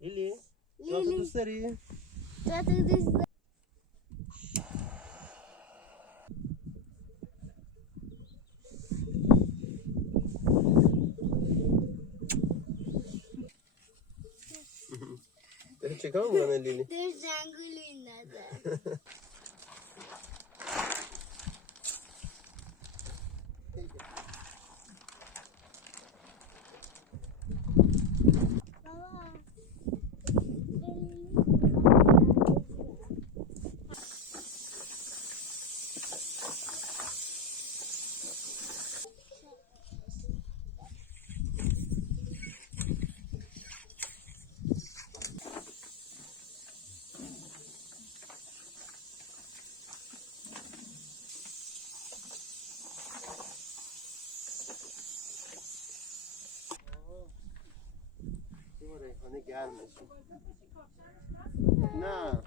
لیلی جاتو دوست داری؟ جاتو دوست داری؟ داری چیکار میکنه لیلی؟ در جنگل میندازه. یه ریحانه گرم بشی. نه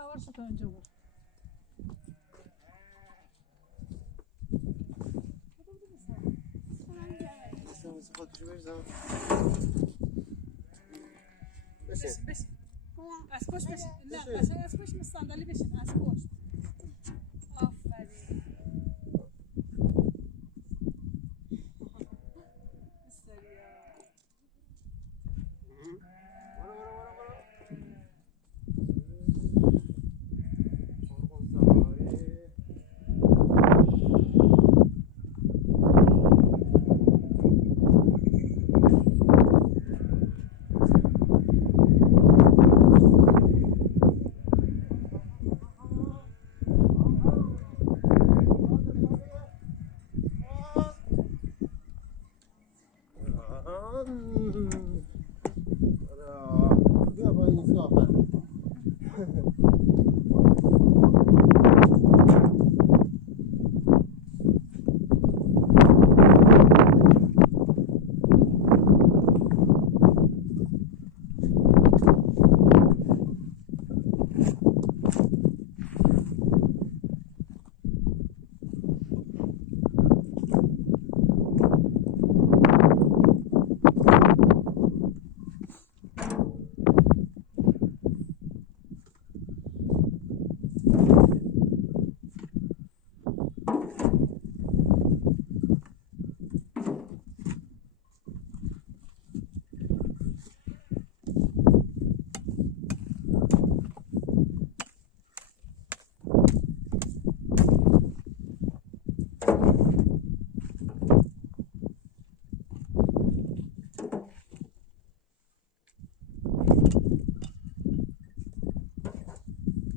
سوار شو تا اینجا بود. بس خودشو بریزم. بشین بشین. از پشت بشین. نه قشنگ از پشت مثل صندلی بشین. از پشت. آفرین. بیا با این سافر.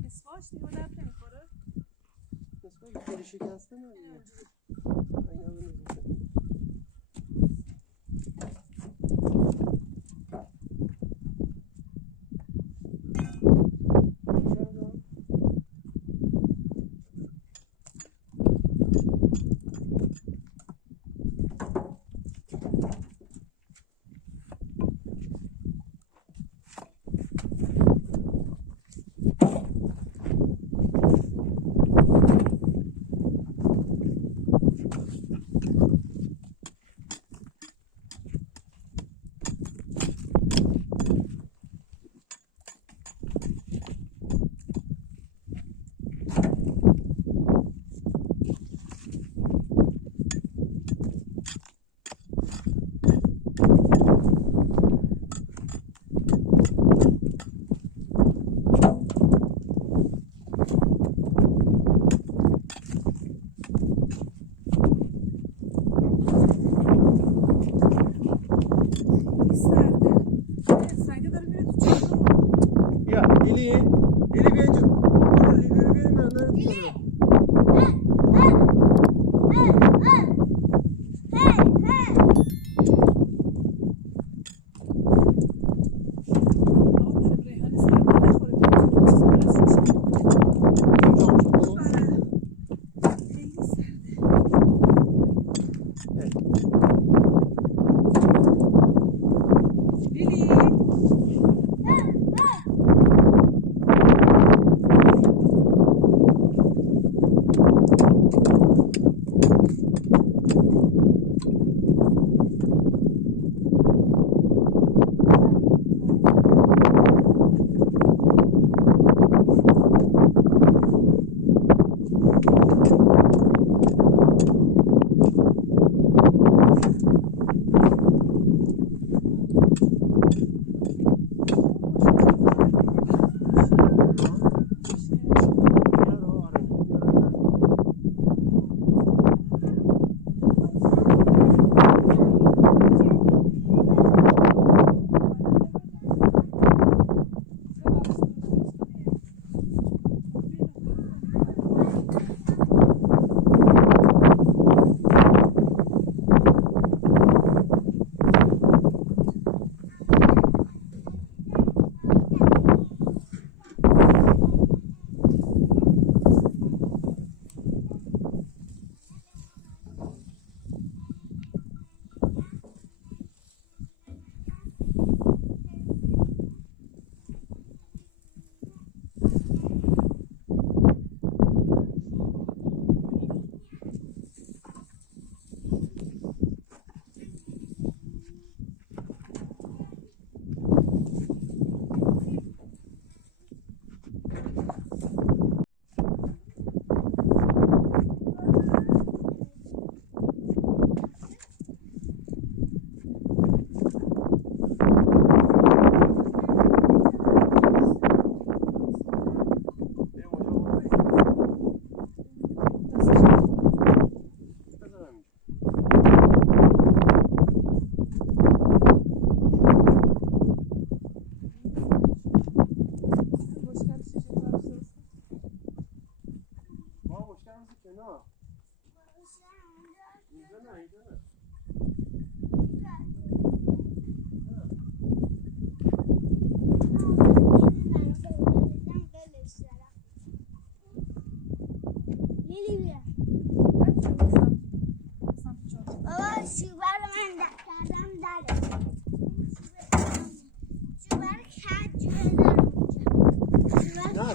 مسواش دیگه درد نمیخوره. مسواک خیلی شکسته نه دیگه. اینا بنویسه.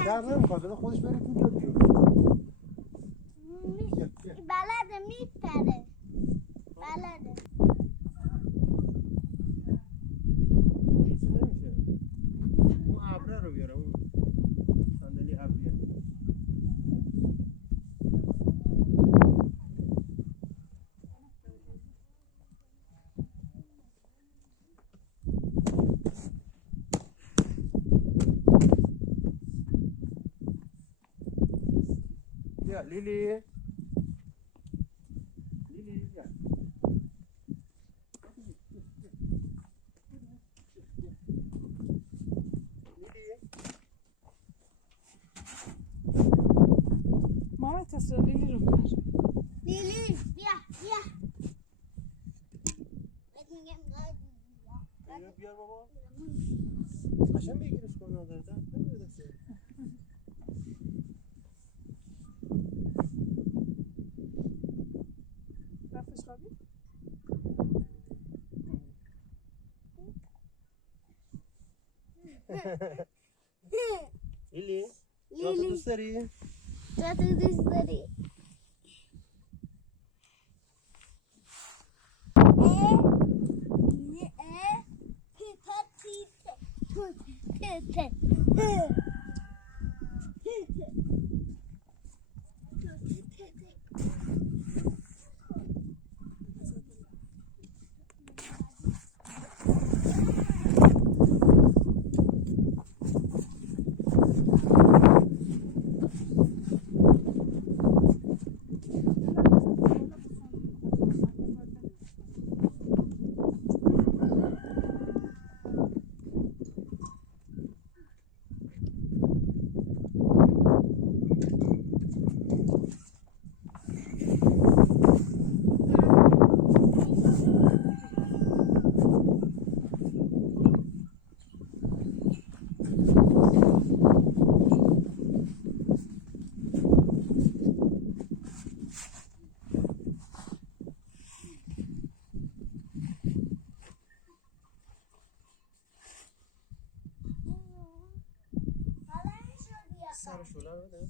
در نمیخواد بده خودش بره تو بیاد بیاد. بلده میپره بلده هیچی نمیشه. اون ابره رو بیاره اون صندلی ابریه. بیا لیلی لیلی بیا ماما تصویر لیلی رو بیار. لیلی بیا بیا بهت میگم بیا بیار بابا قشنگ بگیرش کن نظر درد نمیره دسته رفتش خوابی؟ لیلی جاتو دوست داری؟ جاتو دوست داری سر شوله رو بده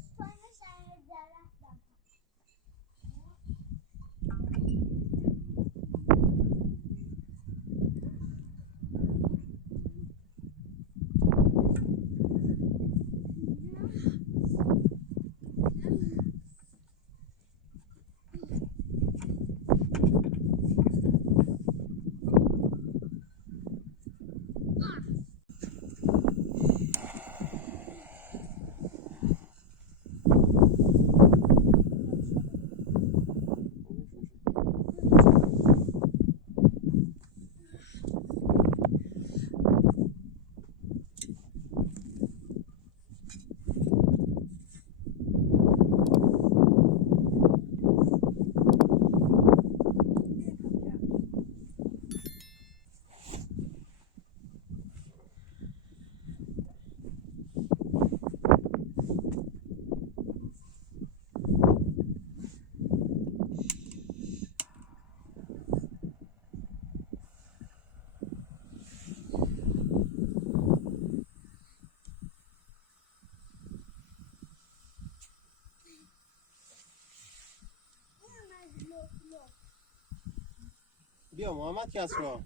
بیا محمد کسرا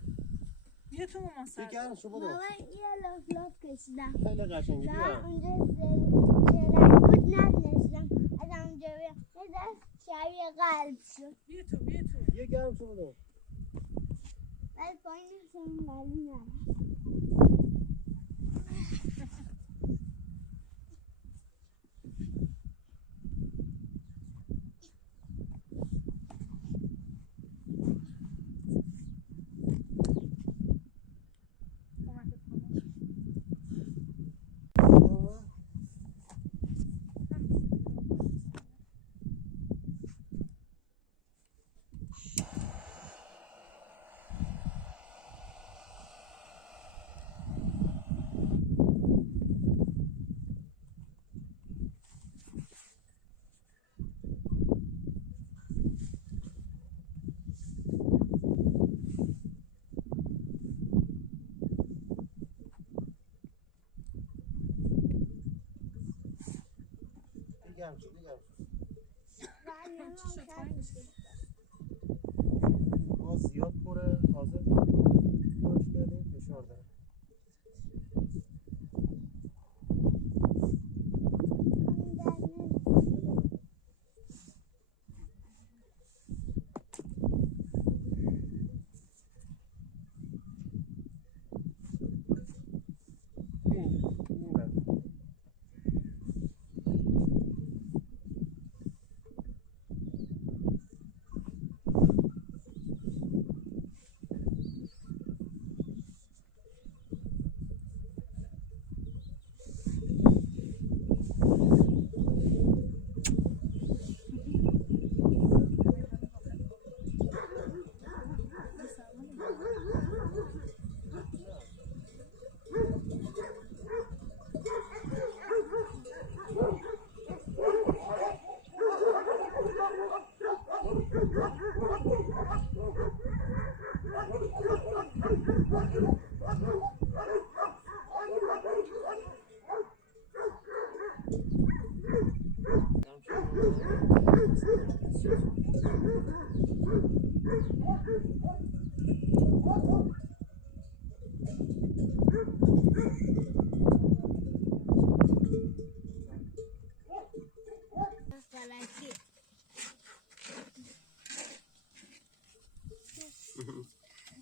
بیا تو مامان سر گرم شو بودو مامان یه لاف لاف کشیدم خیلی قشنگی بیا من اونجا جلنگ بود نتونستم از اونجا بیام یه دست شبیه قلب شد بیا تو یه گرم شو بودو ولی پایینشون ولی نه کمکت کنم. گرم شد گرم شد. باز زیاد پره تازه پرش کردیم فشار داره.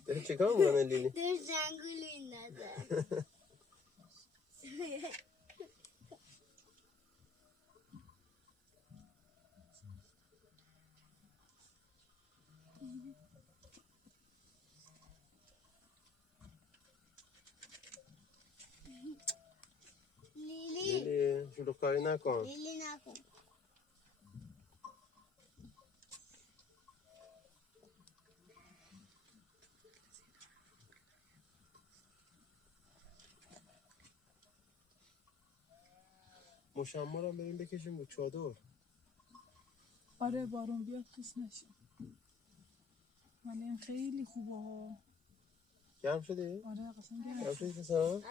داری چه کار میکنه لیلی؟ در زنگولی این نده لیلی شروع کاری نکن. لیلی نکن. مشمع رو بریم بکشیم رو چادر. آره بارون بیاد خیس نشه. ولی این خیلی خوبه ها. گرم شدی؟ آره قسم گرم گرم شدی پسرم؟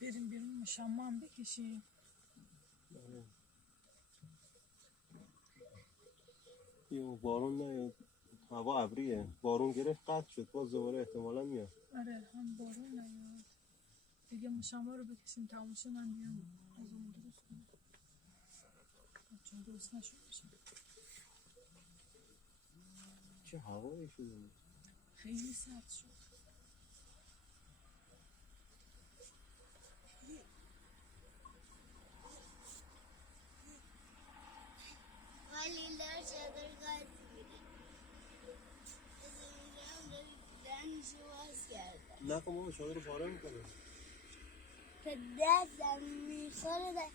بریم بیرون شما هم بکشیم. یه بارون نیاد، هوا ابریه، بارون گرفت قطع شد، باز دوباره احتمالا میاد. آره هم بارون نیاد دیگه. مشما رو بکشیم تماشا من بیام غذامو درست کنم چون درست نشد بشه. چه هوایی شده؟ خیلی سرد شد. ولی در چادر قد میره دنشو باز کرده نکن بابا چادر رو پاره میکنه. پدر زمین میخوره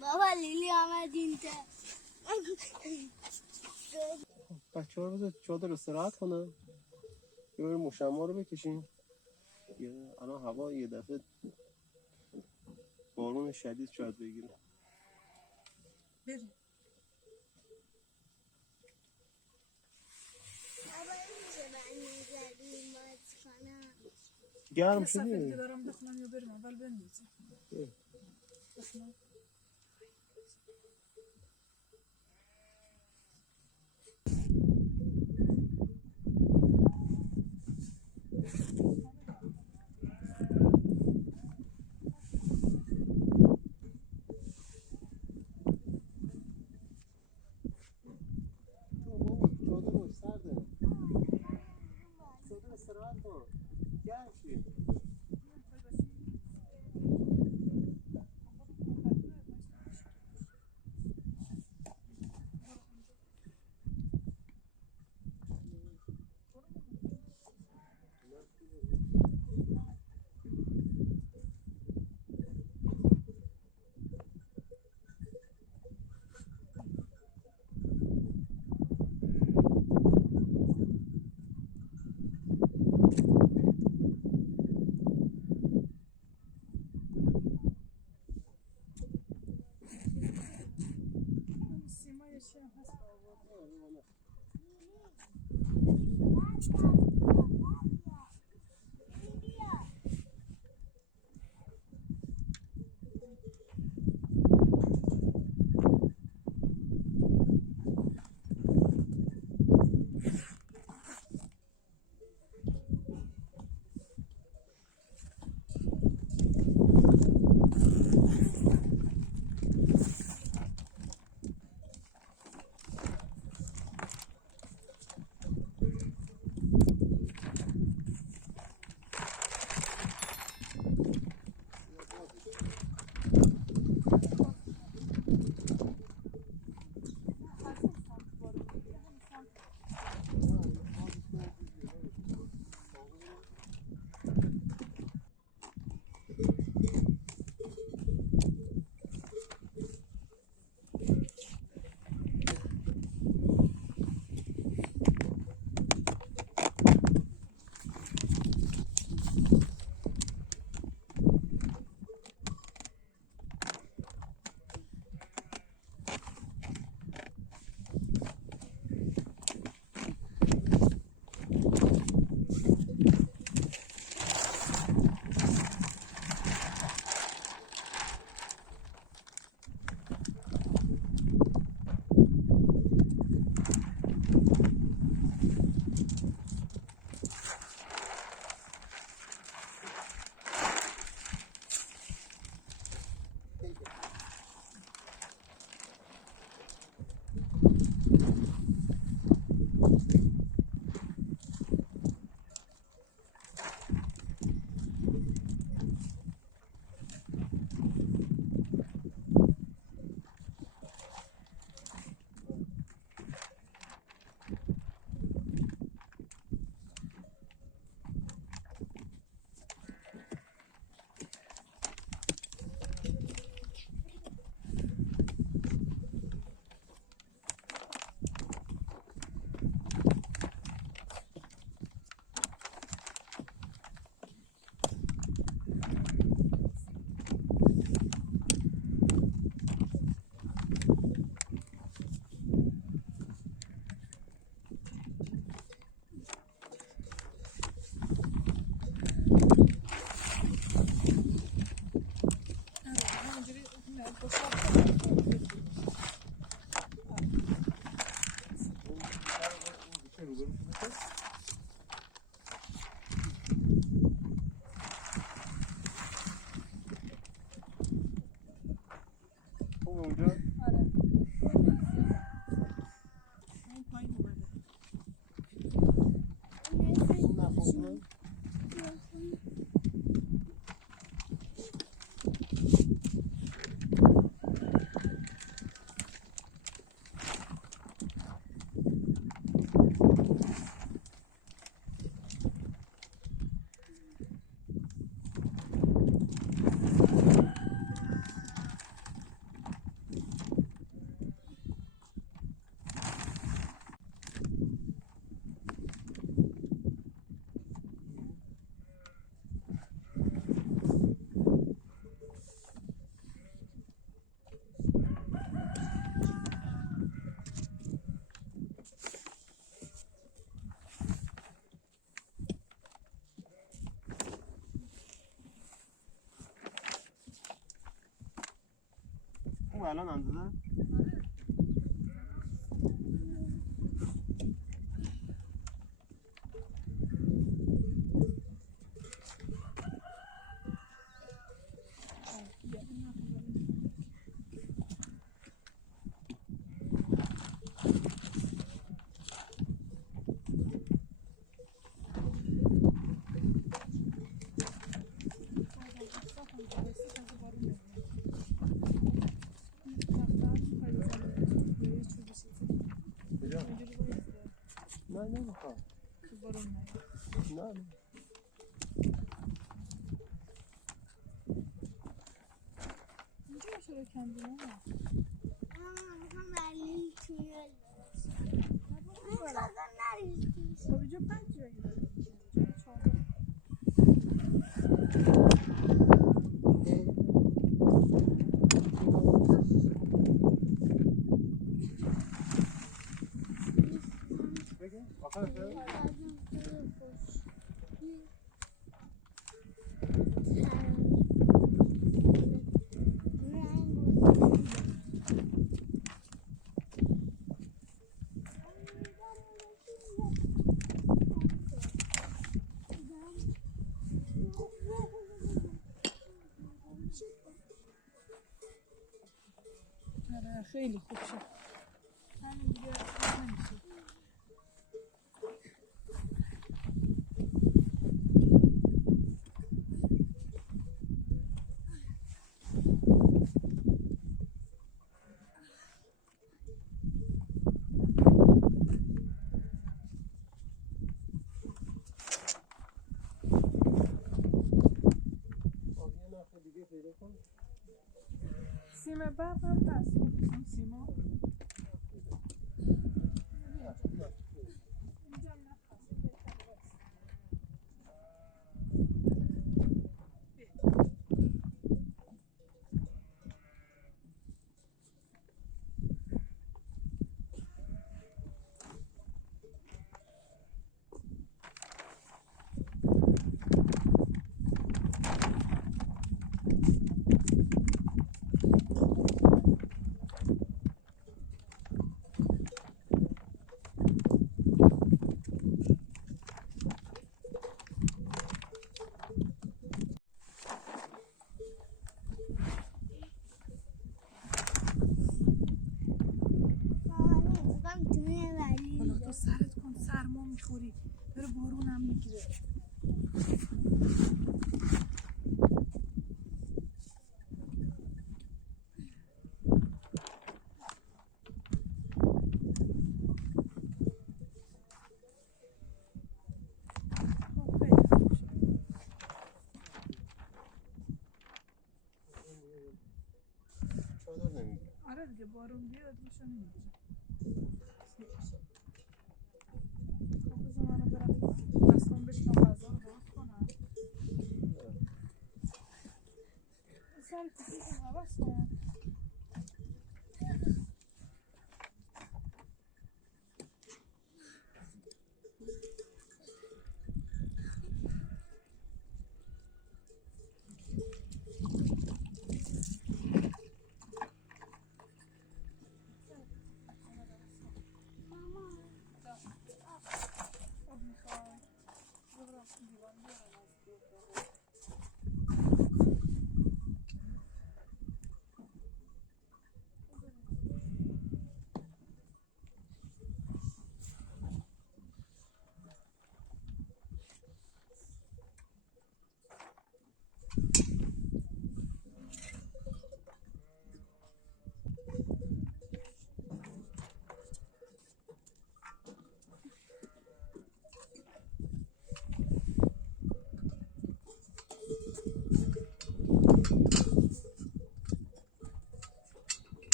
بابا لیلی آمد این تا بچه ها رو بذار چادر استراحت کنن. یه بار مشمع رو بکشیم. الان هوا یه دفعه بارون شدید شاید بگیره. بریم. گرم صفحه شدی؟ که دارم بخونم یا بریم اول بنویسم. بخونم. چادر سرده. چادر استراحت کن. گرم شدی؟ اونجا آره. اون پایین اومده. اون نخونه اون الان اندازه نه نمیخوام نه اینجا چرا کندی نه؟ میخوام برلین توی چادر نریزی خب اینجا 5 جایی داره. اینجا 4. بگه آخر آره خیلی خوب شد. همین دیگه نمیشه. یه نفر دیگه پیدا کن. سیم برق هم هست. این سیما اینجا هم حالا تو سرت کن سرما میخوری بره بارون هم میگیره چادر نمیگیره. آره دیگه بارون بیاد روشو نمیگیره خب بذار منو برم دستان بشنم غذا رو درست کنم سر تیزی عوض کنم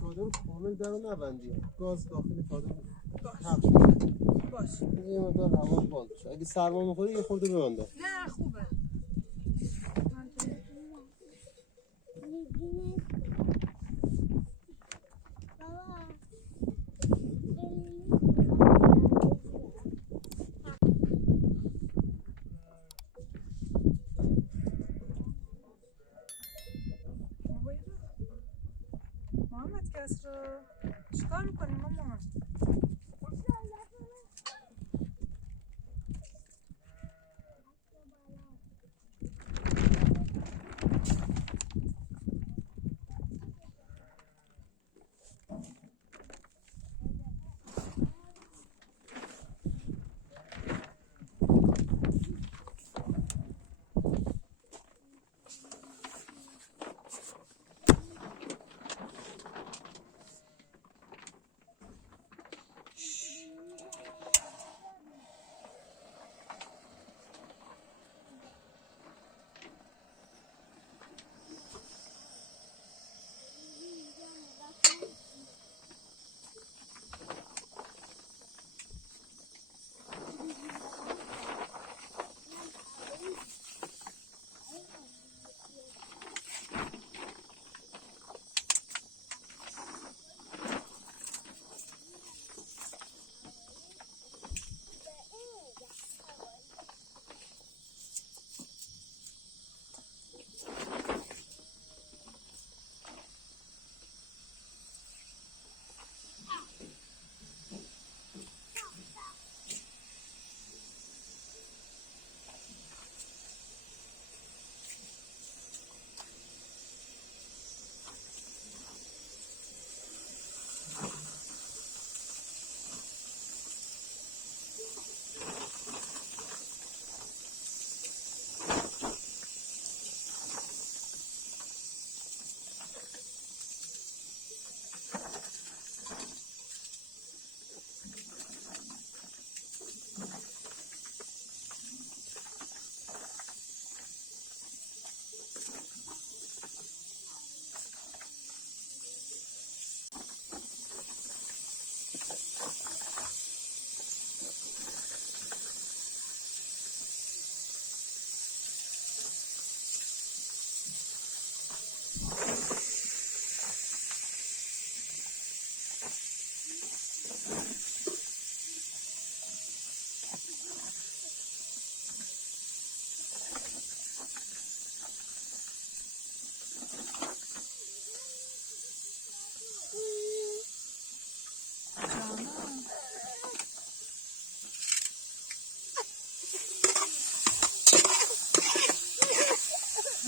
چادر کامل در رو نبندی. گاز داخل چادر باش یه مقدار هوا باز بشه. اگه سرما میخوری یه خورده ببنده. نه خوبه کسرا چیکار میکنی مامان؟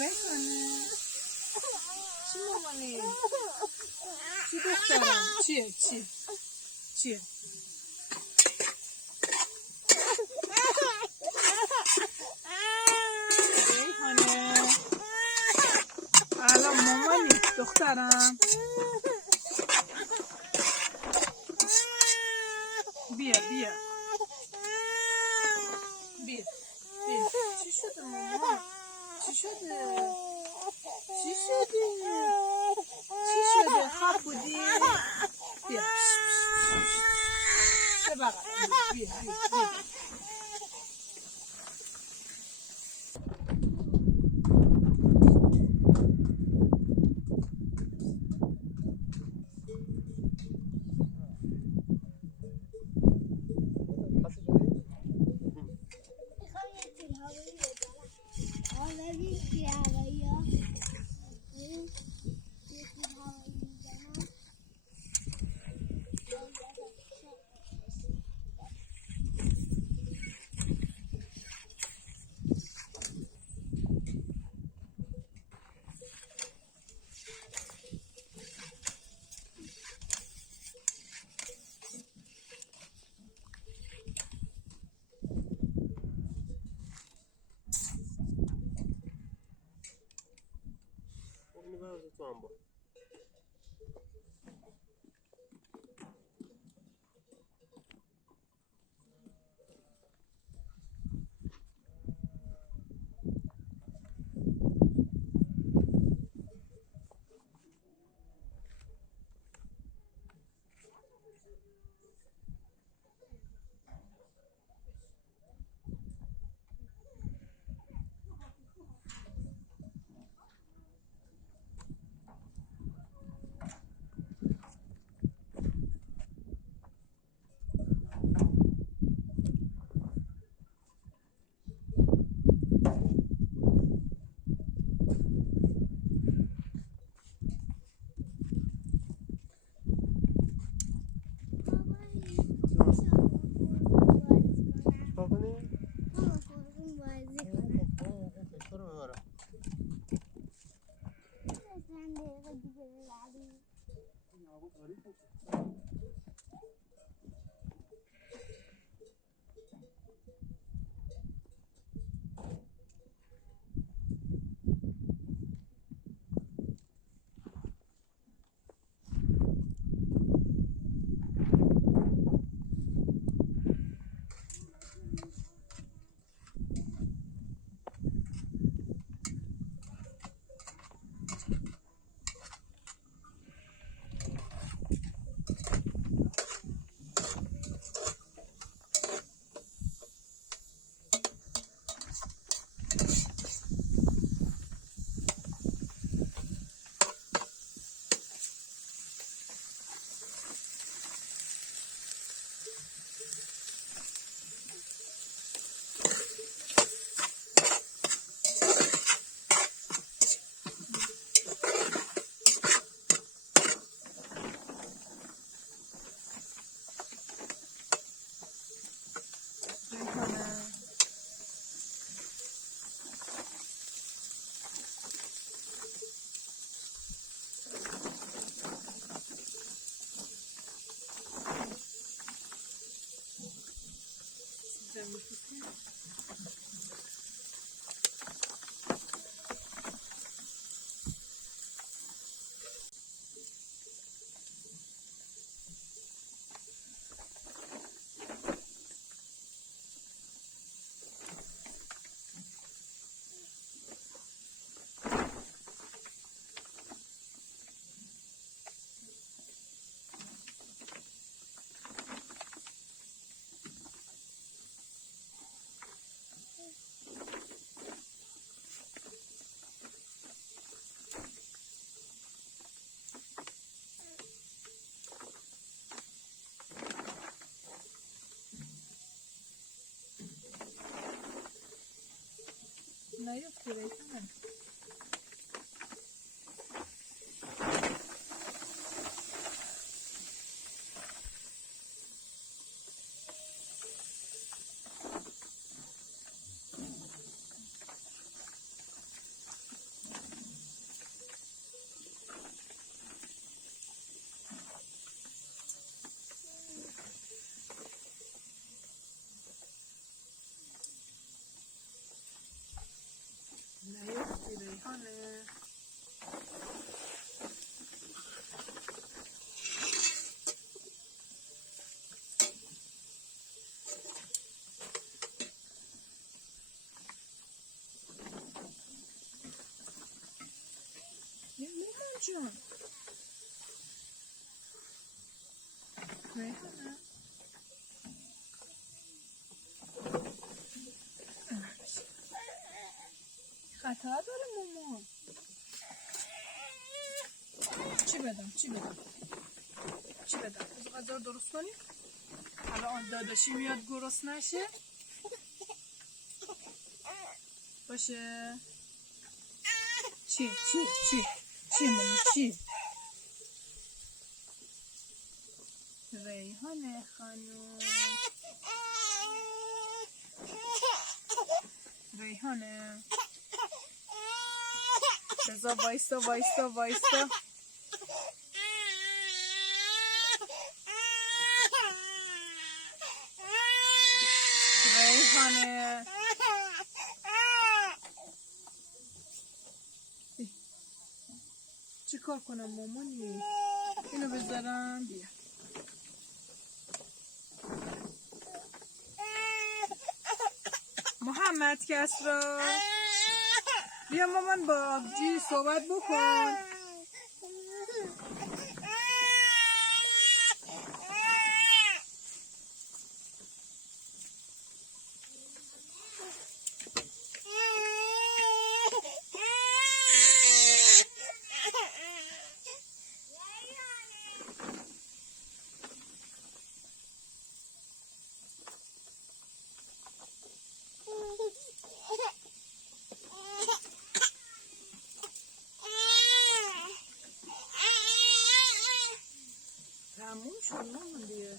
بکنه چی مامانی؟ چی دخترم؟ چیه؟ ریحانه الان مامانی دخترم بیا چی شده مامان؟ چی شده؟ خواب بودی؟ بیا بیا میخوام یه تیر هوایی بزنم. آره تیر هوایی ها. یه تیر هوایی میزنم. اینو ببر تو انبار. نیفتی ریحانه. نیفتی ریحانه. یه مامان جان ریحانه. خطا داره مامان. چی بدم از غذا درست کنی؟ الان داداشی میاد گرست نشه باشه. چی مامان چی؟ ریحانه خانوم، ریحانه بذار وایستا. ریحانه چی کار کنم مامانی؟ اینو بذارم بیا. محمد کسرا بیا مامان با آبجی صحبت بکن. تموم شد مامان دیگه.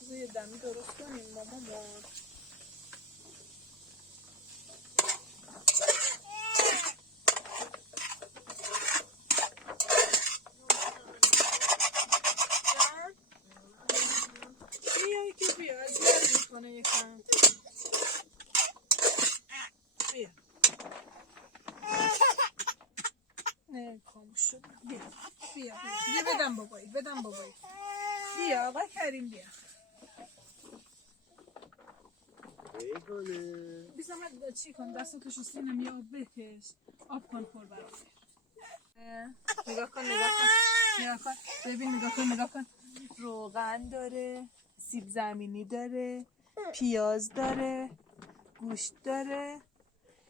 بذار یه دمی درست کنیم مامان. بیایی که بیا اذیت میکنه یکم. بیا نه خاموش شد. بیا بدم بابایی. بیا آقا کریم بیا. ریحانه بیزا من چی کن دستاتو شستینم یه آب بکش. آب کن خور برام. نگاه کن ببین نگاه کن. روغن داره، سیب زمینی داره، پیاز داره، گوشت داره.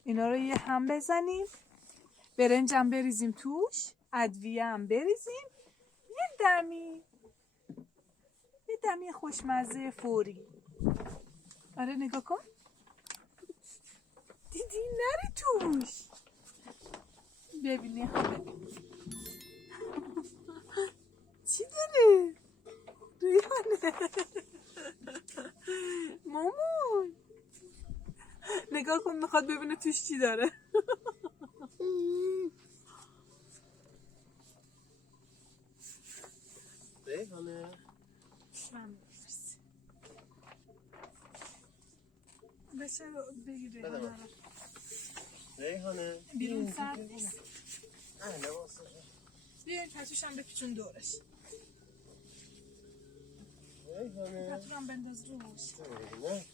اینا رو یه هم بزنیم، برنجم بریزیم توش، ادویه هم بریزیم، یه دمی خوشمزه فوری. آره نگاه کن. دیدی نری توش. ببین چی داره؟ ریحانه مامان نگاه کن میخواد ببینه توش چی داره. ریحانه بشه بگیر ریحانه بیرون سرد نیست. نه لباسه بیاین پتوش هم بپیچون دورش. ریحانه پتو هم بنداز روش. نه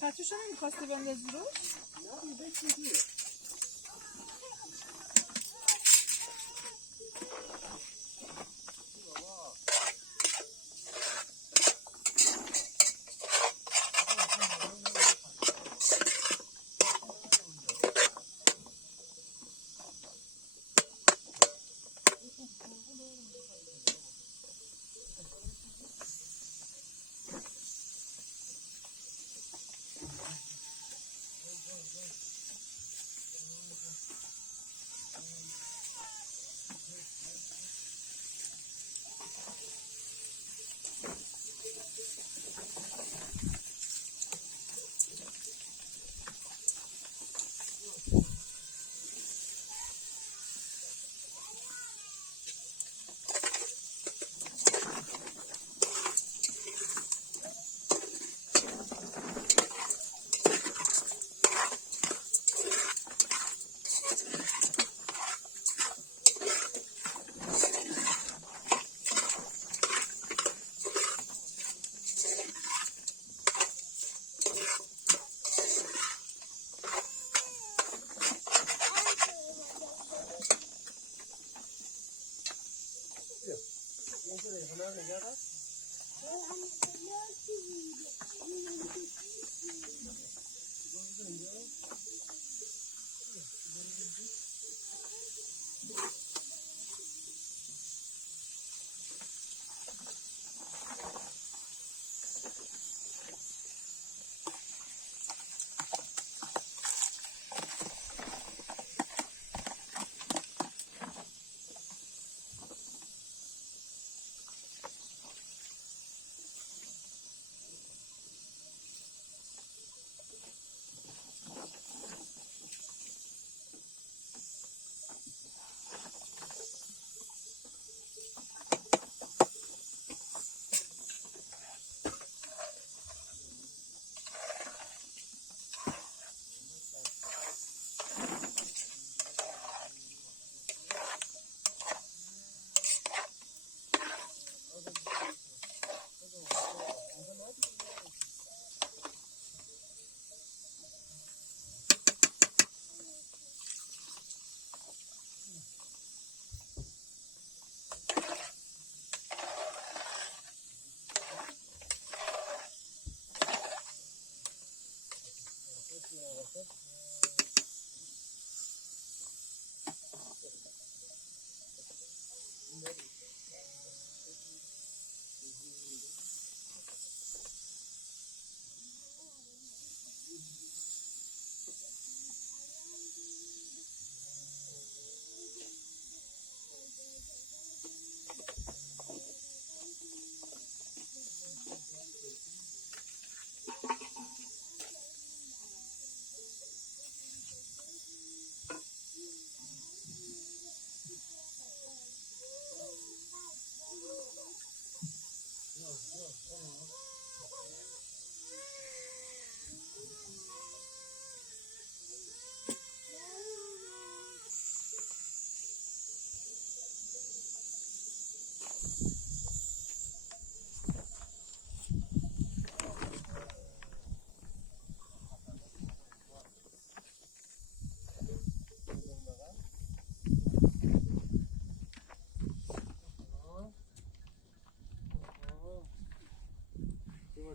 پتوش هم نمیخواسته بنداز روش.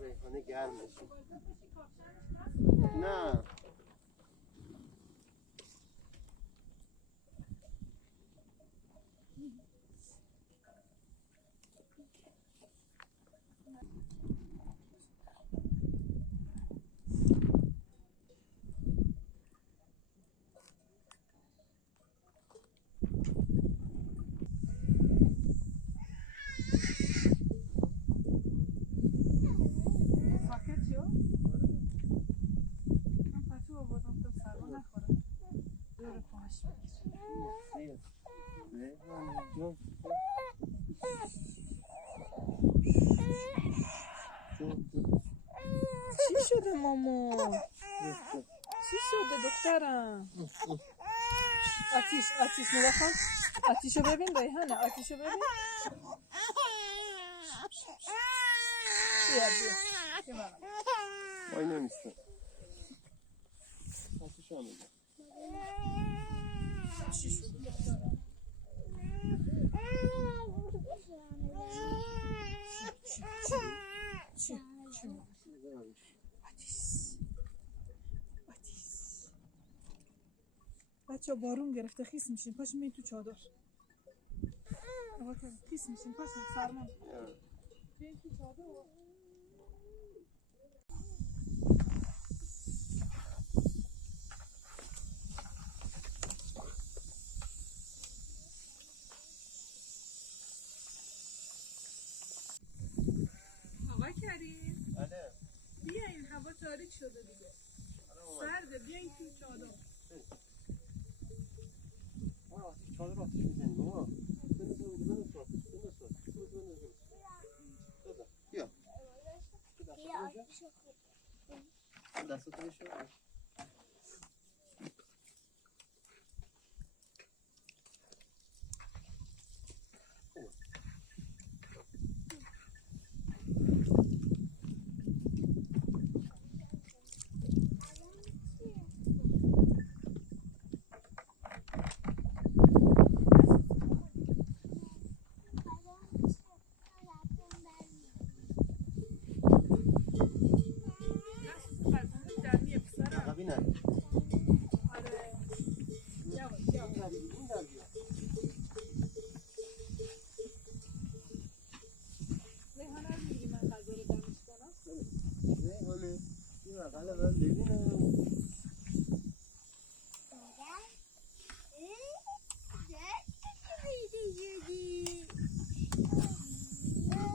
ریحانه گرم بشه. نه چی شده ماما؟ چی شده دخترم؟ آتیش نگاه کن. آتیشو ببین ریحانه، آتیشو ببین. بیا وای نمیسته. آتیش هم میده. چی شده دخترم؟ چی؟ بچه بارون گرفته خیس میشین پاشین می تو چادر خیس میشین پاشین سرما بیاین تو چادر آقا کریم بله بیاین هوا تاریک شده دیگه سرده بیاین تو چادر آتیش چادر آتیش میزنیم بابا بیا دستتو بشو لیلی